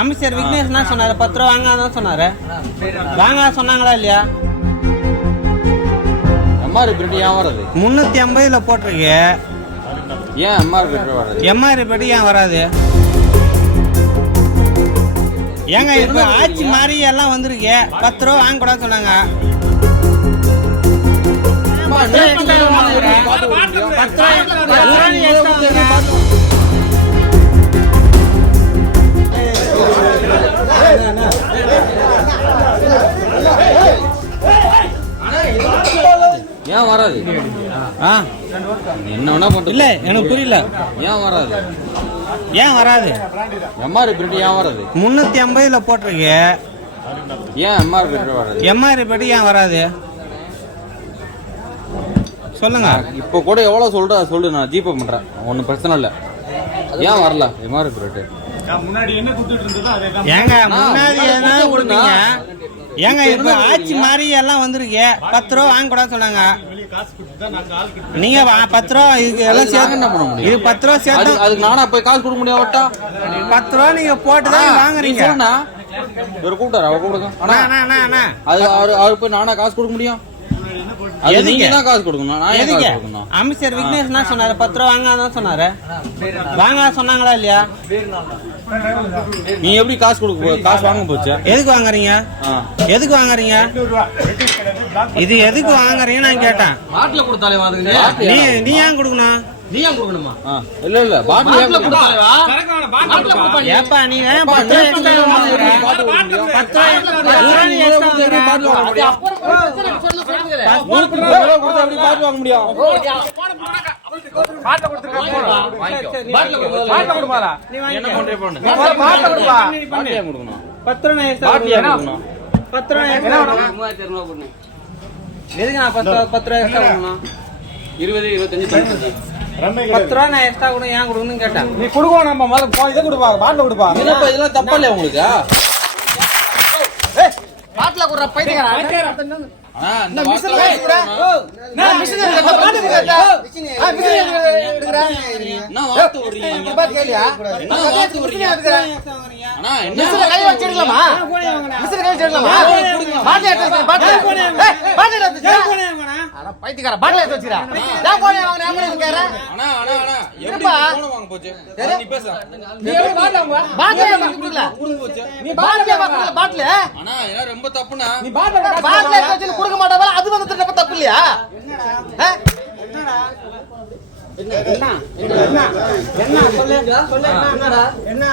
அமைச்சர் விக்னேஷ் என்ன சொன்னாரு? 10 ரூபா வாங்காதான் சொன்னாரு. வாங்க சொன்னாங்களா இல்லையா? எம்ஆர்பி ரேட் ஏன் வருது? 350 போட்டிருக்கு. ஏன் எம்ஆர்பி ரேட் வருது? எம்ஆர்பி ஏன் வராது? ஏங்க இப்ப ஆட்சி மாறி எல்லாம் வந்திருக்கு. 10 ரூபா வாங்க கூடாது சொன்னாங்க. ஏன் வராது? என்ன வேணா பண்றது? இல்ல எனக்கு புரியல. ஏன் வராது? ஏன் வராது? எம்ஆர்பி ரேட் ஏன் வருது? 350 போட்டிருக்கு. ஏன் எம்ஆர்பி ரேட் வருது? எம்ஆர்பி ஏன் வராது சொல்லுங்க. இப்போ கூட எவ்வளவு சொல்ற சொல்லு, நான் ஜிபே பண்றேன், ஒன்றும் பிரச்சனை இல்லை. ஏன் வரல எம்ஆர்பி ரேட்டு? ஏங்க முன்னாடி என்ன கொடுத்தீங்க? ஏங்க இப்ப ஆட்சி மாறி எல்லாம் வந்திருக்கு. 10 ரூபா வாங்க கூடாது சொன்னாங்க. நீங்க 10 ரூபா இதுக்கு எல்லாம் சேர்த்து என்ன பண்ண முடியும்? இது 10 ரூபா சேர்த்து அதுக்கு நானா போய் காசு கொடுக்க முடியாவட்டா? 10 ரூபா நீங்க போட்டுதான் வாங்குறீங்க. ஒரு கூட்டாரு அவர் கொடுங்க. ஆனா அது அவர் போய் நானா காசு கொடுக்க முடியும்? அது நீங்க தான் காசு கொடுக்கணும், நான் ஏன் காசு கொடுக்கணும்? அமைச்சர் விக்னேஷ் என்ன சொன்னாரு? 10 ரூபா வாங்காதான் சொன்னாரு. வாங்க சொன்னாங்களா இல்லையா? நீ எப்படி காசு கொடுக்க காசு வாங்க போச்சு? எதுக்கு வாங்குறீங்க? எதுக்கு வாங்குறீங்க? இது எதுக்கு வாங்குறீங்க நான் கேட்டேன். பாட்டில கொடுத்தாலே வாங்குங்க. நீ ஏன் கொடுக்கணும்? நீ ஏன் கொடுக்கணுமா? இல்ல இல்ல பாட்டில் ஏன் கொடுத்தாலே வா. ஏப்பா நீ ஏன் 10 ரூபா எக்ஸ்ட்ரா வாங்குற? 10 ரூபா எக்ஸ்ட்ரா வாங்குற. எப்படி பாட்டு வாங்க முடியும்? பாட்டில கொடுத்துக்க போடா. பாட்டில கொடுமாடா. என்ன பண்றே பண்ணு. பாட்டில கொடுப்பா. பாட்டில் ஏன் கொடுக்கணும்? 10 ரூபா எக்ஸ்ட்ரா பாட்டில் ஏன் கொடுக்கணும்? 10 ரூபா எக்ஸ்ட்ரா 3200 ரூபாய் பண்ணு. எதுக்கு நான் 10 ரூபா எக்ஸ்ட்ரா கொடுக்கணும்? 20 25 10 ரூபா நான் எக்ஸ்ட்ரா கூட ஏன் கொடுக்கணும்னு கேட்டேன். நீ கொடுக்கணும், நம்ம முதல்ல இதை கொடுப்பா, பாட்டில கொடுப்பா. என்னப்பா இதெல்லாம் தப்பா இல்லையா உங்களுக்கு? பாட்டில கொடுற பைத்தியக்காரா. இந்த மிஷின்ல எடுக்குறா. நான் மிஷின்ல பாட்டு எடுக்குறா. மிஷின்ல எடுக்குறா. என்ன வாத்து ஓடுறீங்க? பாட்டு கேளியா? என்ன வாத்து ஓடுறீங்க? அண்ணா என்ன மிஷின்ல கை வச்சிடலாமா? மிஷின்ல கை வச்சிடலாமா? பாட்டு எடுத்து பாட்டு. பாட்டு எடுத்து. அட பைத்தியக்காரா, பாட்டு எடுத்து வச்சிரா. நான் போனே வாங்க, நான் போனே கேக்குறா. அண்ணா அண்ணா அண்ணா எப்படி போன் வாங்க போச்சு? நீ பேசு. நீ எப்படி பாட்டு வாங்க? பாட்டு வாங்கல. புரிஞ்சு போச்சு. நீ பாட்டு வாங்கல, பாட்டுல. அண்ணா இதெல்லாம் ரொம்ப தப்புண்ணா. நீ பாட்டுல வச்சு கொடுக்க மாட்டாவா? அது வந்து தப்பு தப்பு இல்லையா? என்ன சொல்லு என்னடா என்ன?